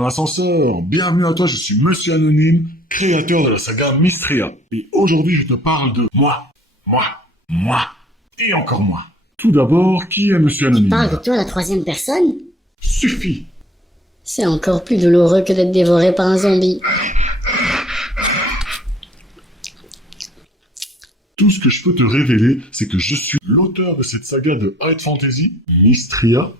dans l'ascenseur. Bienvenue à toi, je suis Monsieur Anonyme, créateur de la saga Mystria. Et aujourd'hui, je te parle de moi, et encore moi. Tout d'abord, qui est Monsieur Anonyme? Parle de toi à la troisième personne? Suffit. C'est encore plus douloureux que d'être dévoré par un zombie. Tout ce que je peux te révéler, c'est que je suis l'auteur de cette saga de High Fantasy, Mystria,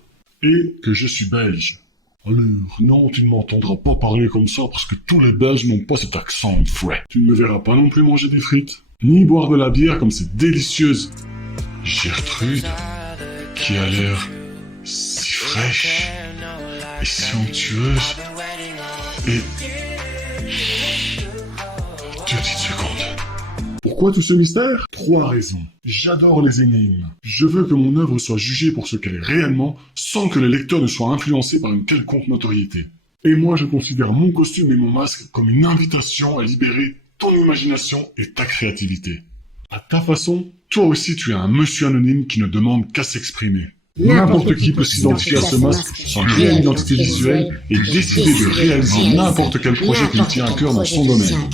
et que je suis belge. Alors, non, tu ne m'entendras pas parler comme ça parce que tous les Belges n'ont pas cet accent frais. Tu ne me verras pas non plus manger des frites, ni boire de la bière comme cette délicieuse Gertrude, qui a l'air si fraîche et si onctueuse. Et... 2 petites secondes. Pourquoi tout ce mystère? 3 raisons. J'adore les énigmes. Je veux que mon œuvre soit jugée pour ce qu'elle est réellement, sans que les lecteurs ne soient influencés par une quelconque notoriété. Et moi, je considère mon costume et mon masque comme une invitation à libérer ton imagination et ta créativité. À ta façon, toi aussi tu es un monsieur anonyme qui ne demande qu'à s'exprimer. N'importe qui peut s'identifier à ce masque sans réelle identité visuelle et décider de réaliser n'importe quel projet qui lui tient à cœur dans son domaine.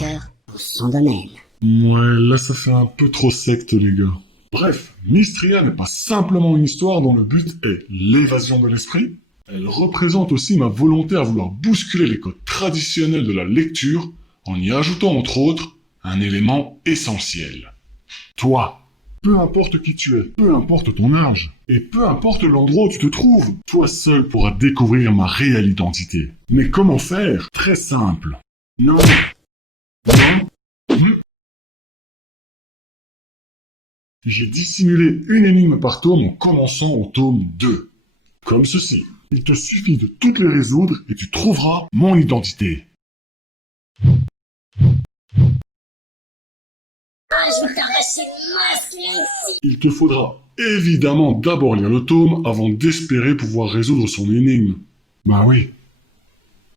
Ouais, là ça fait un peu trop secte les gars. Bref, Mystria n'est pas simplement une histoire dont le but est l'évasion de l'esprit. Elle représente aussi ma volonté à vouloir bousculer les codes traditionnels de la lecture en y ajoutant entre autres un élément essentiel. Toi, peu importe qui tu es, peu importe ton âge, et peu importe l'endroit où tu te trouves, toi seul pourras découvrir ma réelle identité. Mais comment faire? Très simple. Non. J'ai dissimulé une énigme par tome en commençant au tome 2. Comme ceci. Il te suffit de toutes les résoudre et tu trouveras mon identité. Je vais t'arracher le masque, ici. Il te faudra évidemment d'abord lire le tome avant d'espérer pouvoir résoudre son énigme. Bah oui.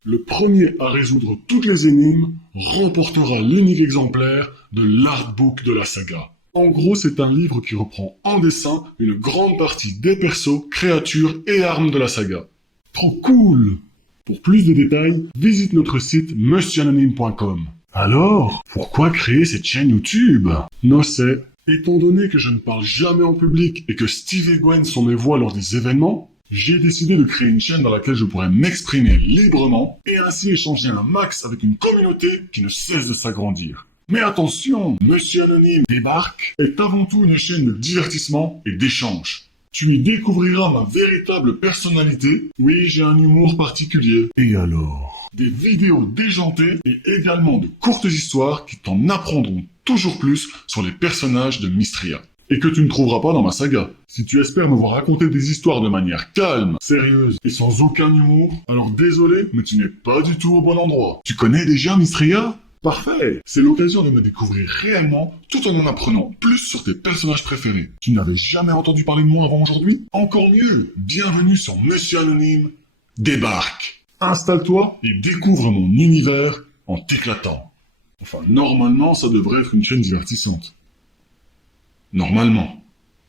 Le premier à résoudre toutes les énigmes remportera l'unique exemplaire de l'artbook de la saga. En gros, c'est un livre qui reprend en dessin une grande partie des persos, créatures et armes de la saga. Trop cool! Pour plus de détails, visite notre site monsieuranonyme.com. Alors, pourquoi créer cette chaîne YouTube? Non, c'est, étant donné que je ne parle jamais en public et que Steve et Gwen sont mes voix lors des événements, j'ai décidé de créer une chaîne dans laquelle je pourrais m'exprimer librement et ainsi échanger un max avec une communauté qui ne cesse de s'agrandir. Mais attention, Monsieur Anonyme débarque est avant tout une chaîne de divertissement et d'échange. Tu y découvriras ma véritable personnalité. Oui, j'ai un humour particulier. Et alors? Des vidéos déjantées et également de courtes histoires qui t'en apprendront toujours plus sur les personnages de Mystria. Et que tu ne trouveras pas dans ma saga. Si tu espères me voir raconter des histoires de manière calme, sérieuse et sans aucun humour, alors désolé, mais tu n'es pas du tout au bon endroit. Tu connais déjà Mystria? Parfait! C'est l'occasion de me découvrir réellement tout en apprenant plus sur tes personnages préférés. Tu n'avais jamais entendu parler de moi avant aujourd'hui? Encore mieux! Bienvenue sur Monsieur Anonyme débarque! Installe-toi et découvre mon univers en t'éclatant. Enfin, normalement, ça devrait être une chaîne divertissante. Normalement.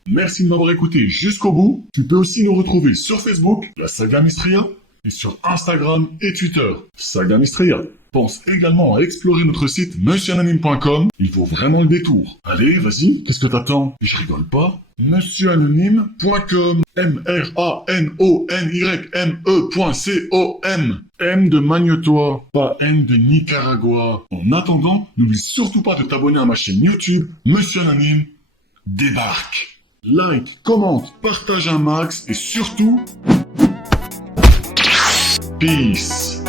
Merci de m'avoir écouté jusqu'au bout. Tu peux aussi nous retrouver sur Facebook, la saga Mystria, et sur Instagram et Twitter, saga Mystria. Pense également à explorer notre site monsieuranonyme.com, il vaut vraiment le détour. Allez, vas-y, qu'est-ce que t'attends? Je rigole pas. monsieuranonyme.com, MRANONYME.com. M de Magne-toi, pas N de Nicaragua. En attendant, n'oublie surtout pas de t'abonner à ma chaîne YouTube, Monsieur Anonyme débarque. Like, commente, partage un max et surtout... Peace.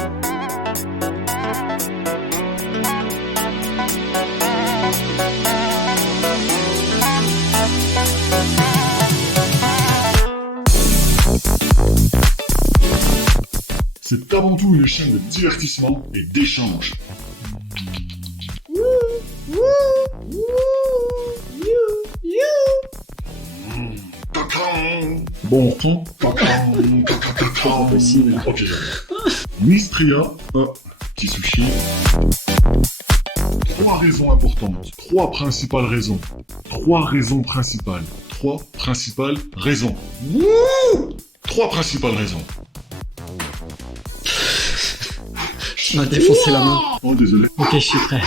C'est avant tout une chaîne de divertissement et d'échange. Bon, on reprend. Possible. Ok. Mystria, petit sushi. 3 raisons importantes. 3 principales raisons. 3 raisons principales. 3 principales raisons. 3 principales raisons. Tu m'as défoncé la main. Oh, désolé. Ok, je suis prêt.